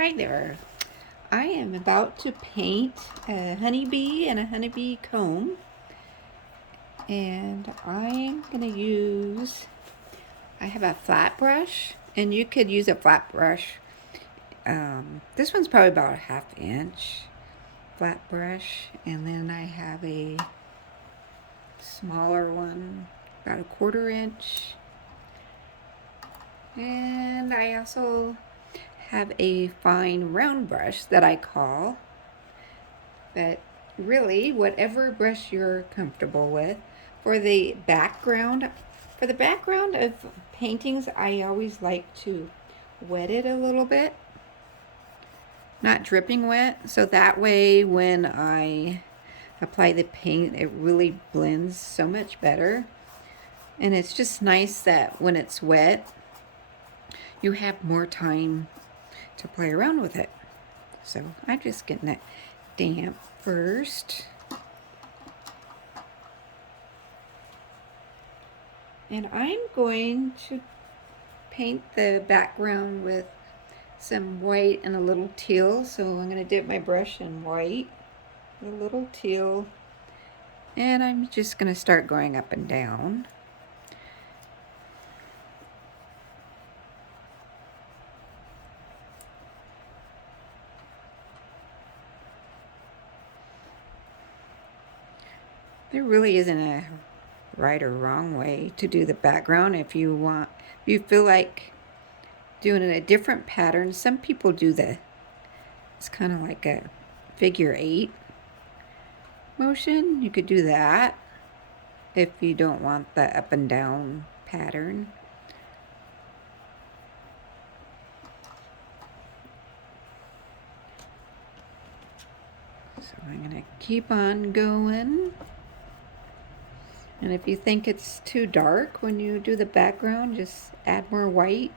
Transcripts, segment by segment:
Hi there. I am about to paint a honeybee and a honeybee comb, and I'm going to use, I have a flat brush, and you could use a flat brush. This one's probably about a 1/2 inch flat brush, and then I have a smaller one, about a 1/4 inch, and I also have a fine round brush that I call, but really whatever brush you're comfortable with. For the background of paintings, I always like to wet it a little bit, not dripping wet, so that way when I apply the paint it really blends so much better. And it's just nice that when it's wet you have more time to play around with it. So I'm just getting it damp first. And I'm going to paint the background with some white and a little teal. So I'm going to dip my brush in white, a little teal, and I'm just going to start going up and down. There really isn't a right or wrong way to do the background. If you feel like doing a different pattern, some people do it's kind of like a figure 8 motion. You could do that if you don't want the up and down pattern. So I'm going to keep on going. And if you think it's too dark when you do the background, just add more white.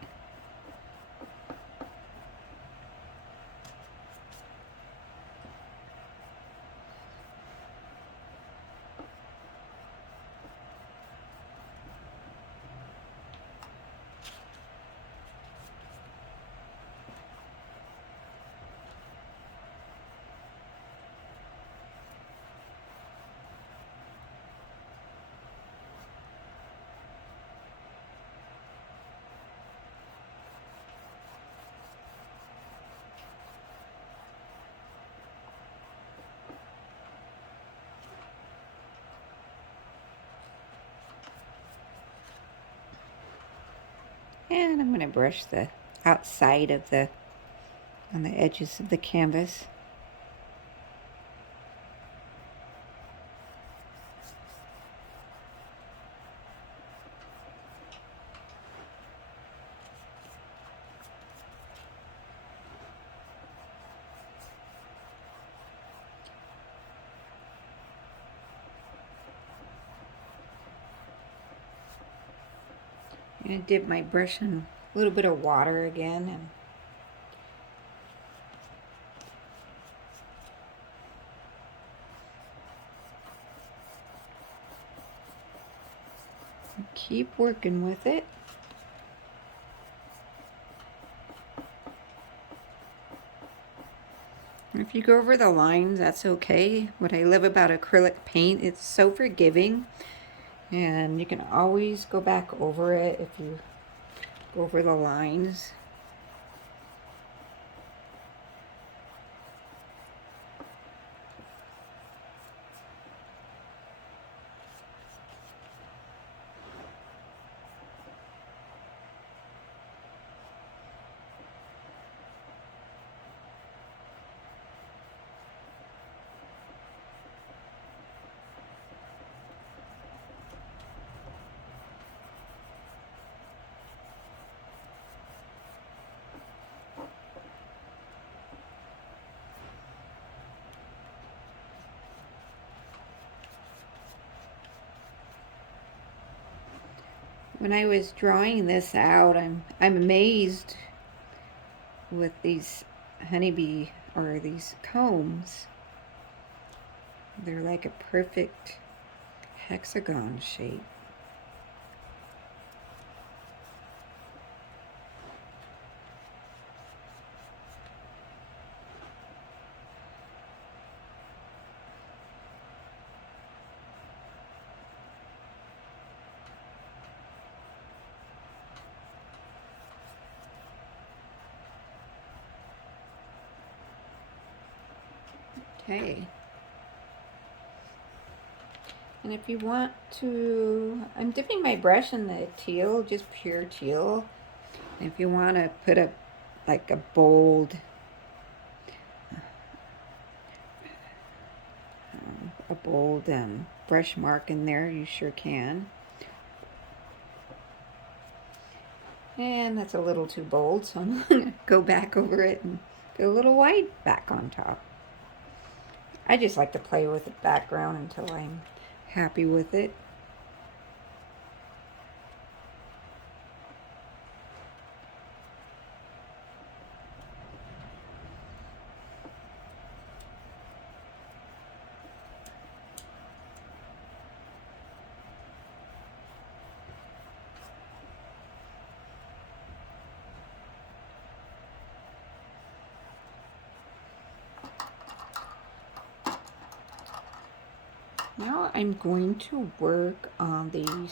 And I'm going to brush the outside of on the edges of the canvas. I'm going to dip my brush in a little bit of water again and keep working with it. If you go over the lines, that's okay. What I love about acrylic paint, it's so forgiving, and you can always go back over it if you go over the lines. When I was drawing this out, I'm amazed with these honeybee or these combs. They're like a perfect hexagon shape. Okay. And if you want to, I'm dipping my brush in the teal, just pure teal. And if you want to put like a bold, brush mark in there, you sure can. And that's a little too bold, so I'm going to go back over it and put a little white back on top. I just like to play with the background until I'm happy with it. Now I'm going to work on the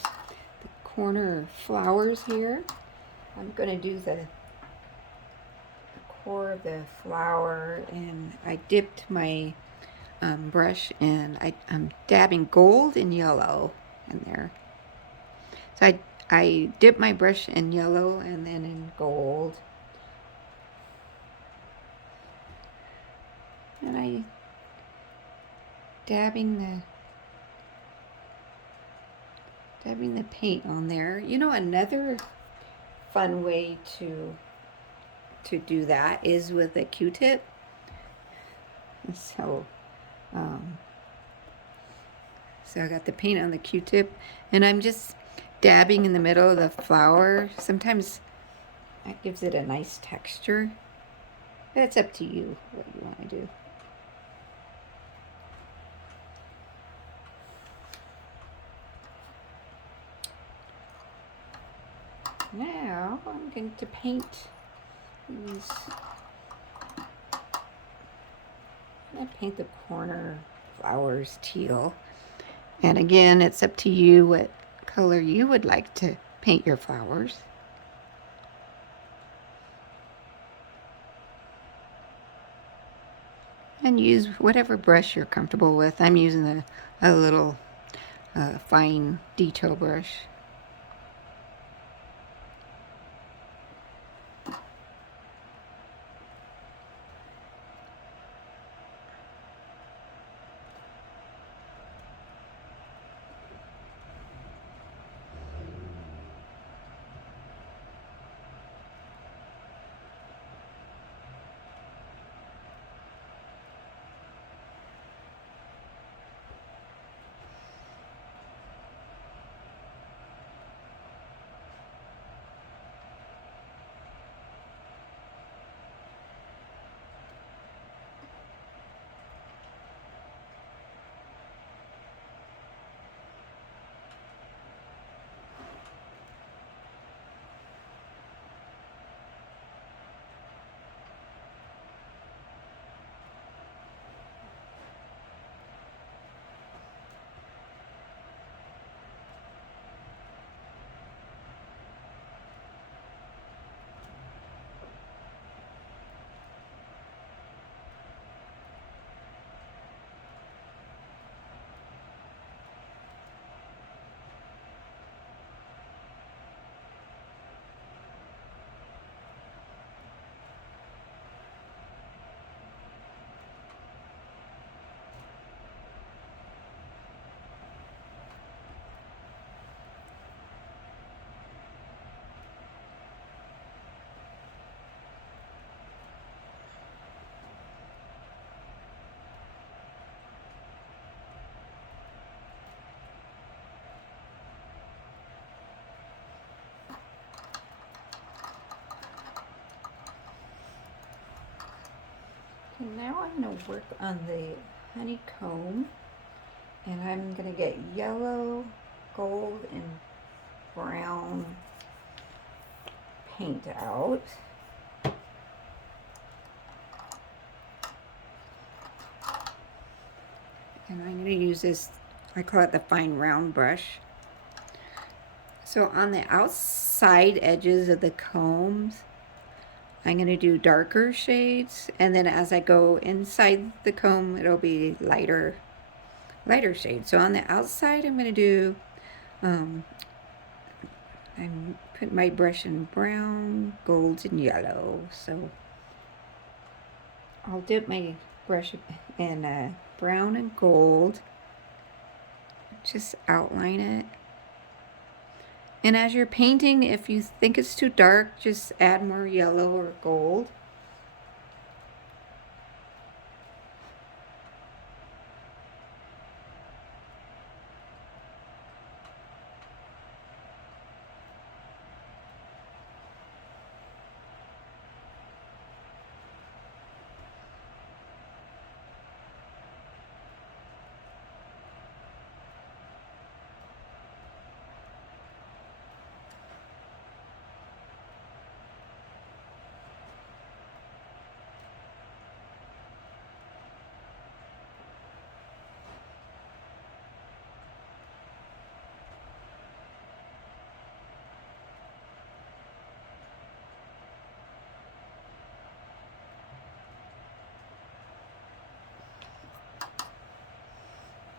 corner flowers here. I'm going to do the core of the flower, and I dipped my brush and I'm dabbing gold and yellow in there. So I dip my brush in yellow and then in gold. And I dabbing the paint on there. You know, another fun way to do that is with a Q-tip. So I got the paint on the Q-tip, and I'm just dabbing in the middle of the flower. Sometimes that gives it a nice texture. But it's up to you what you want to do. Now I'm going to paint these. I paint the corner flowers teal. And again, it's up to you what color you would like to paint your flowers. And use whatever brush you're comfortable with. I'm using a little fine detail brush. And now I'm going to work on the honeycomb, and I'm going to get yellow, gold, and brown paint out. And I'm going to use this, I call it the fine round brush. So on the outside edges of the combs, I'm going to do darker shades, and then as I go inside the comb, it'll be lighter shades. So on the outside, I'm going to do, I'm putting my brush in brown, gold, and yellow. So I'll dip my brush in brown and gold, just outline it. And as you're painting, if you think it's too dark, just add more yellow or gold.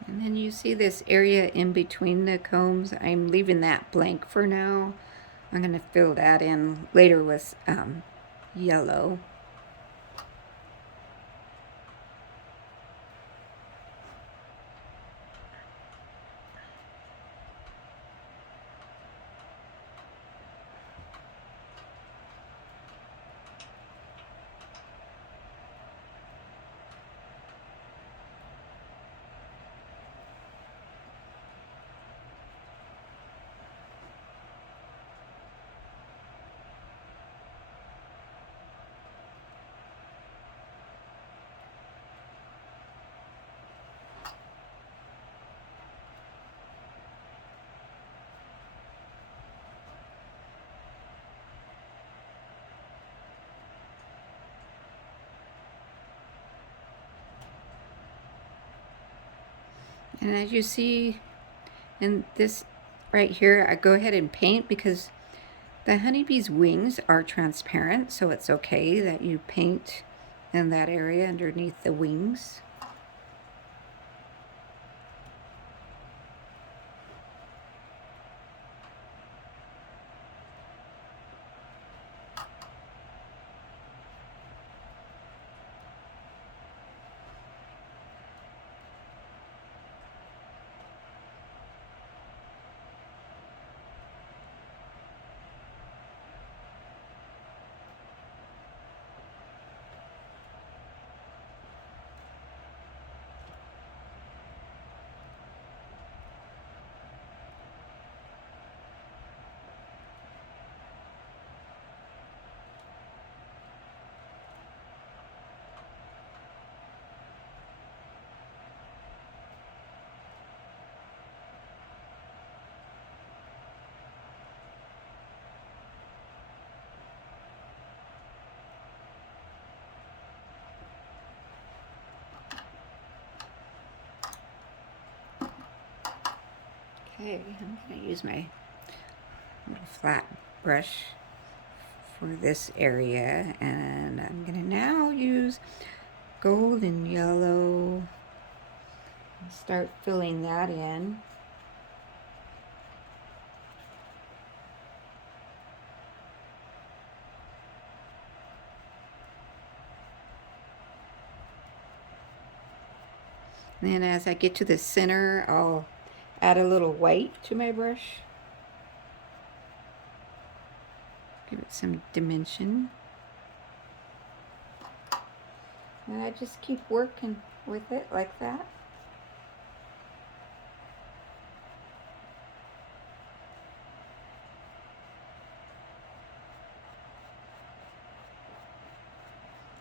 And then you see this area in between the combs. I'm leaving that blank for now. I'm going to fill that in later with yellow. And as you see in this right here, I go ahead and paint because the honeybee's wings are transparent, so it's okay that you paint in that area underneath the wings. Okay, I'm going to use my little flat brush for this area, and I'm going to now use gold and yellow and start filling that in. And then as I get to the center, I'll add a little white to my brush. Give it some dimension. And I just keep working with it like that.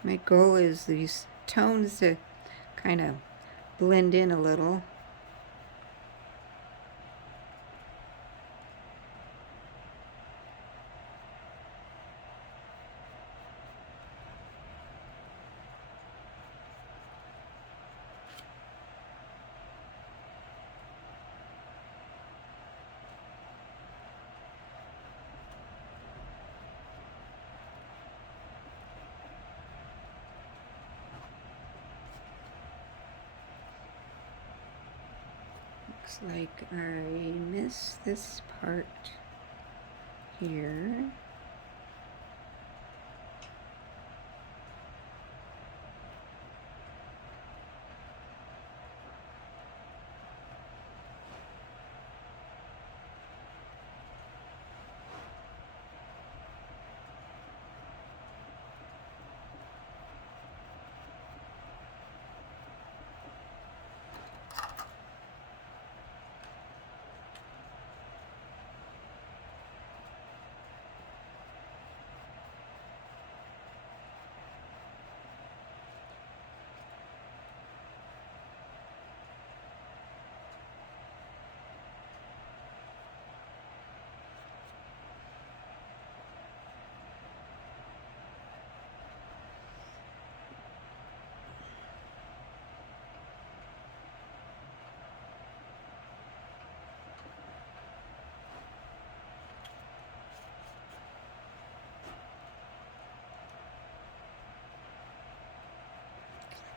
My goal is these tones to kind of blend in a little. Looks like I missed this part here.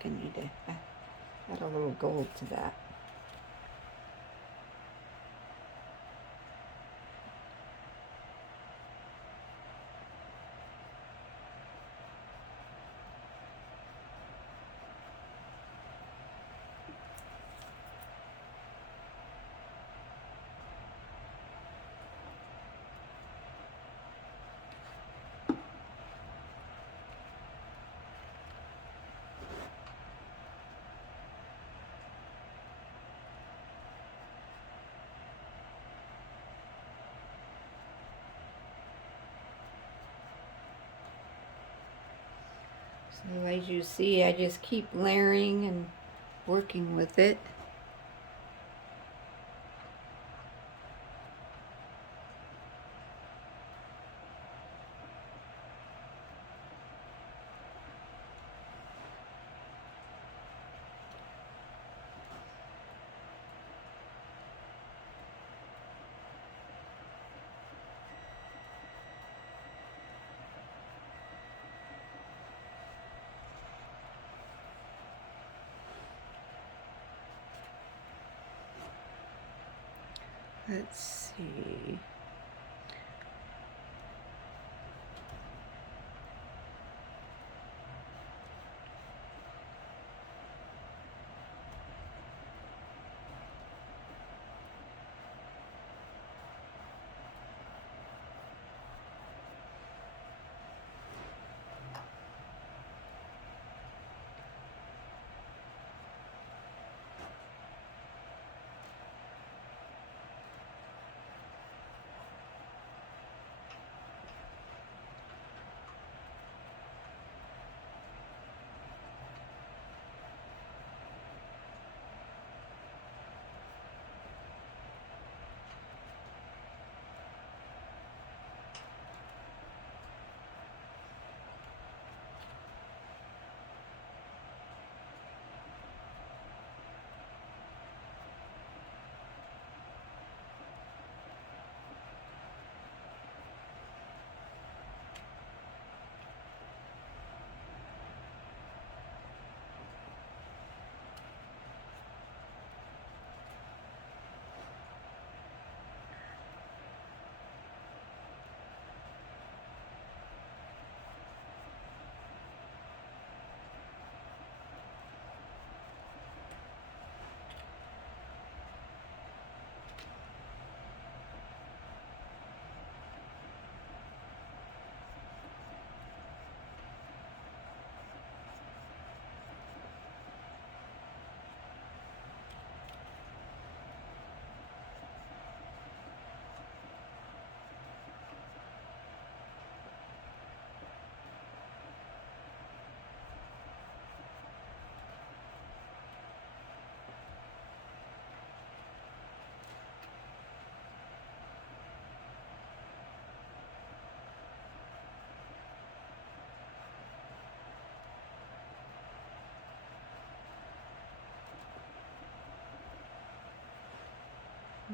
I need to add a little gold to that. So as you see, I just keep layering and working with it. Let's see.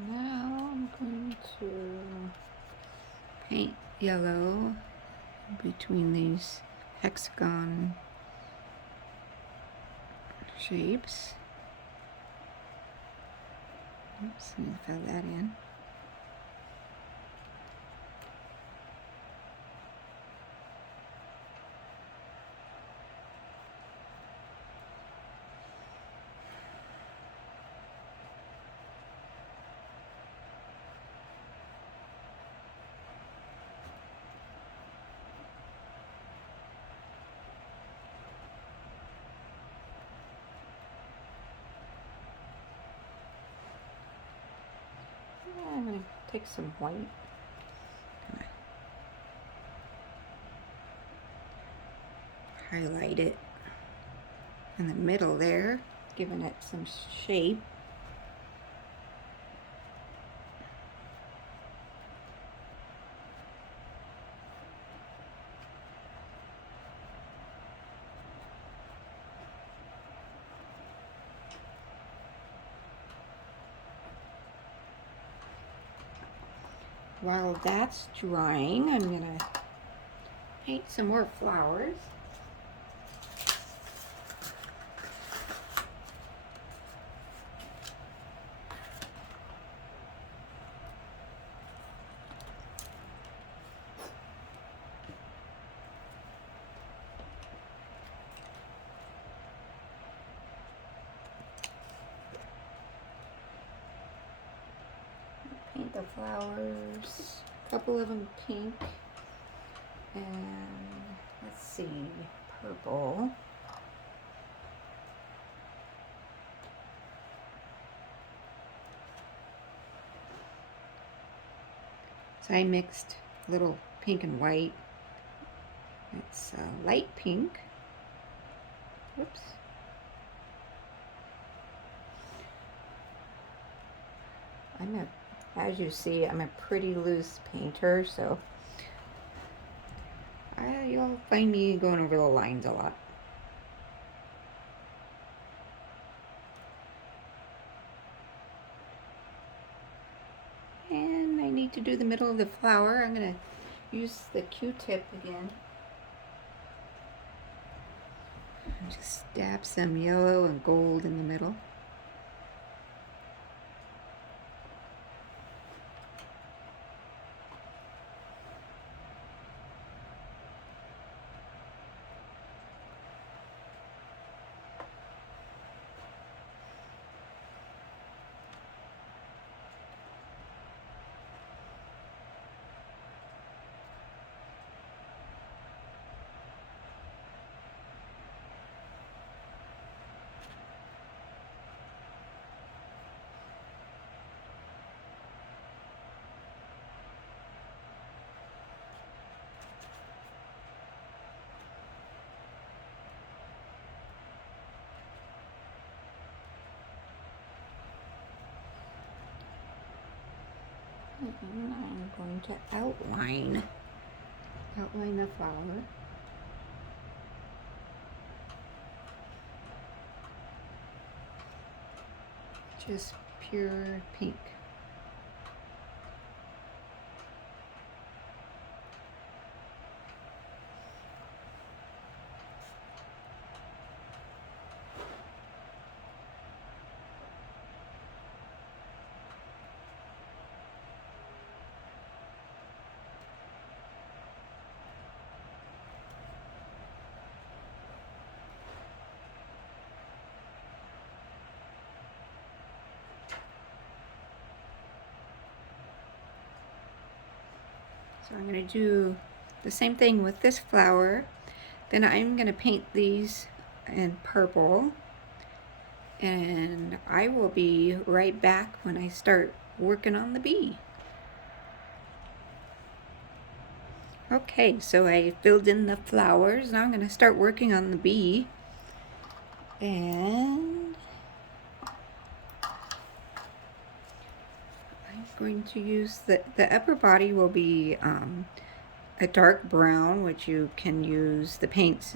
Now I'm going to paint yellow between these hexagon shapes. Oops, let me fill that in. I'm going to take some white. Highlight it in the middle there, giving it some shape. While that's drying, I'm going to paint some more flowers. Paint the flowers, a couple of them pink, and let's see, purple. So I mixed a little pink and white. It's light pink. Whoops. As you see, I'm a pretty loose painter, so you'll find me going over the lines a lot. And I need to do the middle of the flower. I'm going to use the Q-tip again. And just dab some yellow and gold in the middle. And I'm going to outline the flower. Just pure pink. So I'm going to do the same thing with this flower. Then I'm going to paint these in purple. And I will be right back when I start working on the bee. Okay, so I filled in the flowers. Now I'm going to start working on the bee. And I'm going to use the upper body will be a dark brown, which you can use the paints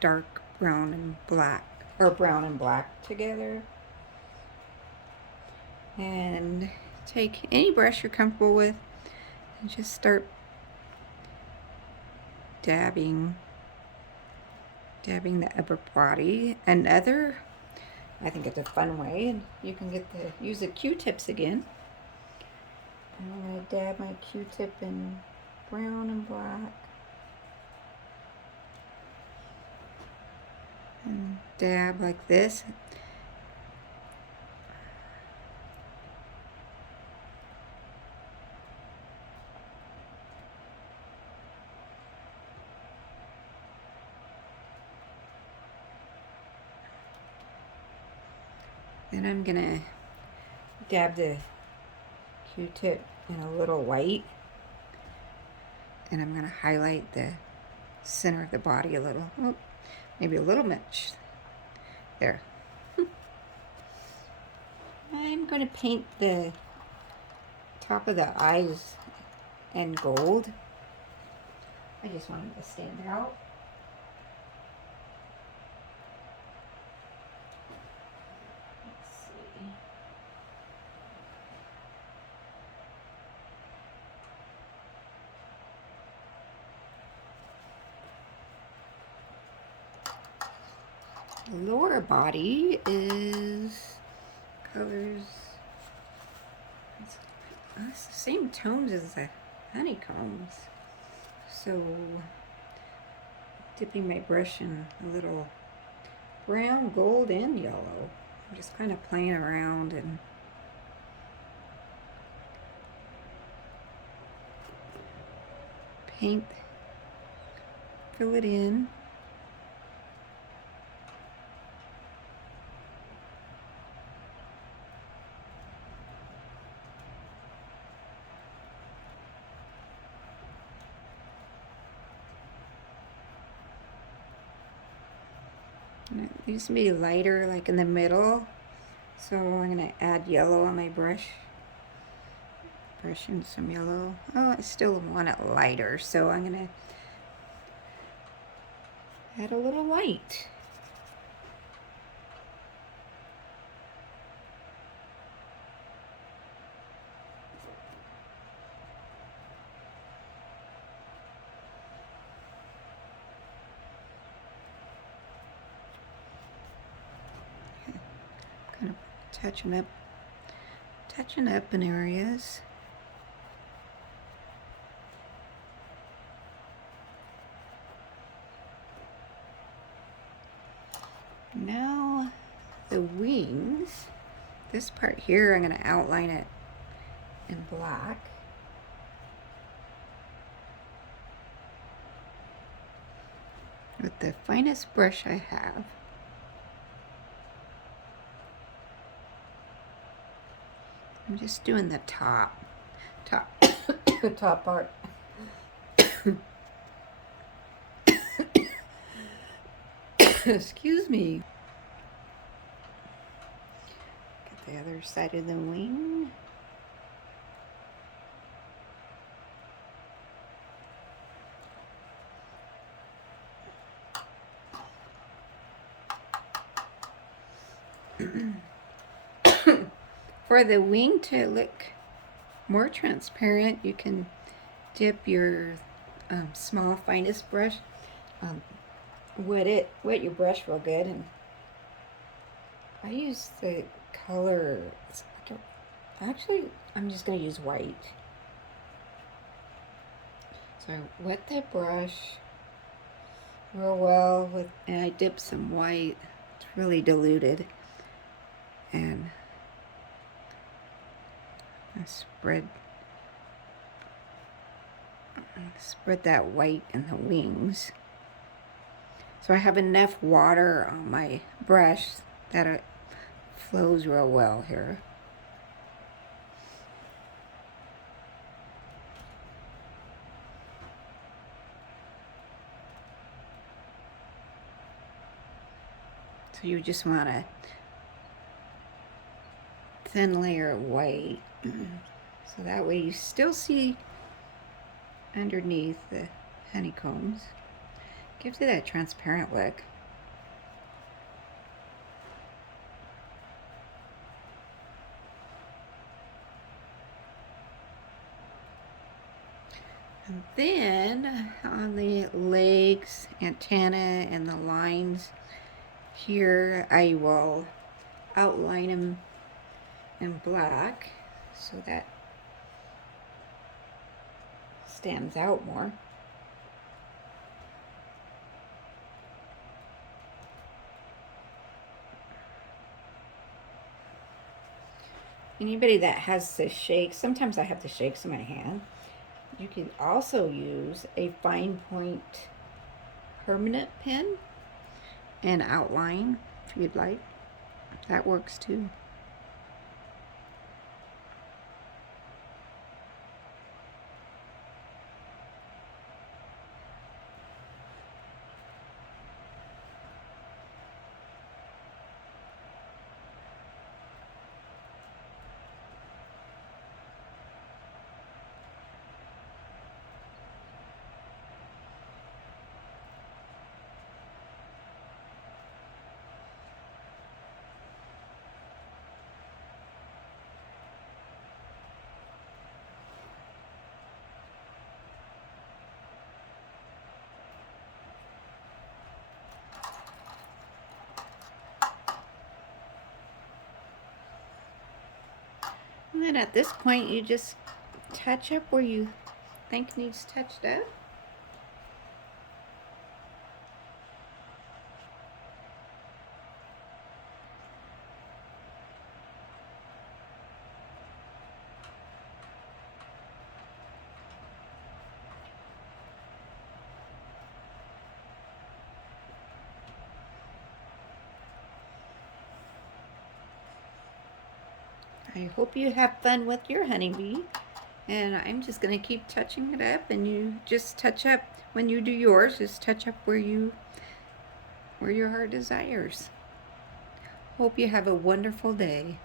dark brown and black, or brown and black together. And take any brush you're comfortable with and just start dabbing the upper body. Another I think it's a fun way, and you can get to use the Q-tips again. And I'm going to dab my Q-tip in brown and black. And dab like this. Then I'm going to dab the Q-tip in a little white. And I'm going to highlight the center of the body a little. Oh, maybe a little much. There. I'm going to paint the top of the eyes in gold. I just want them to stand out. Let's see. The lower body is colors. It's the same tones as the honeycombs. So, dipping my brush in a little brown, gold, and yellow. I'm just kind of playing around and paint, fill it in. And it needs to be lighter, like in the middle. So I'm going to add yellow on my brush. Brush in some yellow. Oh, I still want it lighter, so I'm going to add a little white. Kind of touching up in areas. Now the wings, this part here, I'm going to outline it in black. With the finest brush I have. I'm just doing the top top part. Excuse me. Get the other side of the wing. For the wing to look more transparent, you can dip your small finest brush, wet your brush real good, and I use the color. Actually, I'm just going to use white. So I wet the brush real well and I dip some white. It's really diluted, and I spread that white in the wings. So I have enough water on my brush that it flows real well here. So you just want a thin layer of white. So that way you still see underneath the honeycombs. Gives it that transparent look. And then on the legs, antenna, and the lines here, I will outline them in black so that stands out more. Anybody that has to shake, sometimes I have to shake some in my hand. You can also use a fine point permanent pen and outline if you'd like. That works too. And then at this point, you just touch up where you think needs touched up. I hope you have fun with your honeybee. And I'm just going to keep touching it up, and you just touch up when you do yours. Just touch up where your heart desires. Hope you have a wonderful day.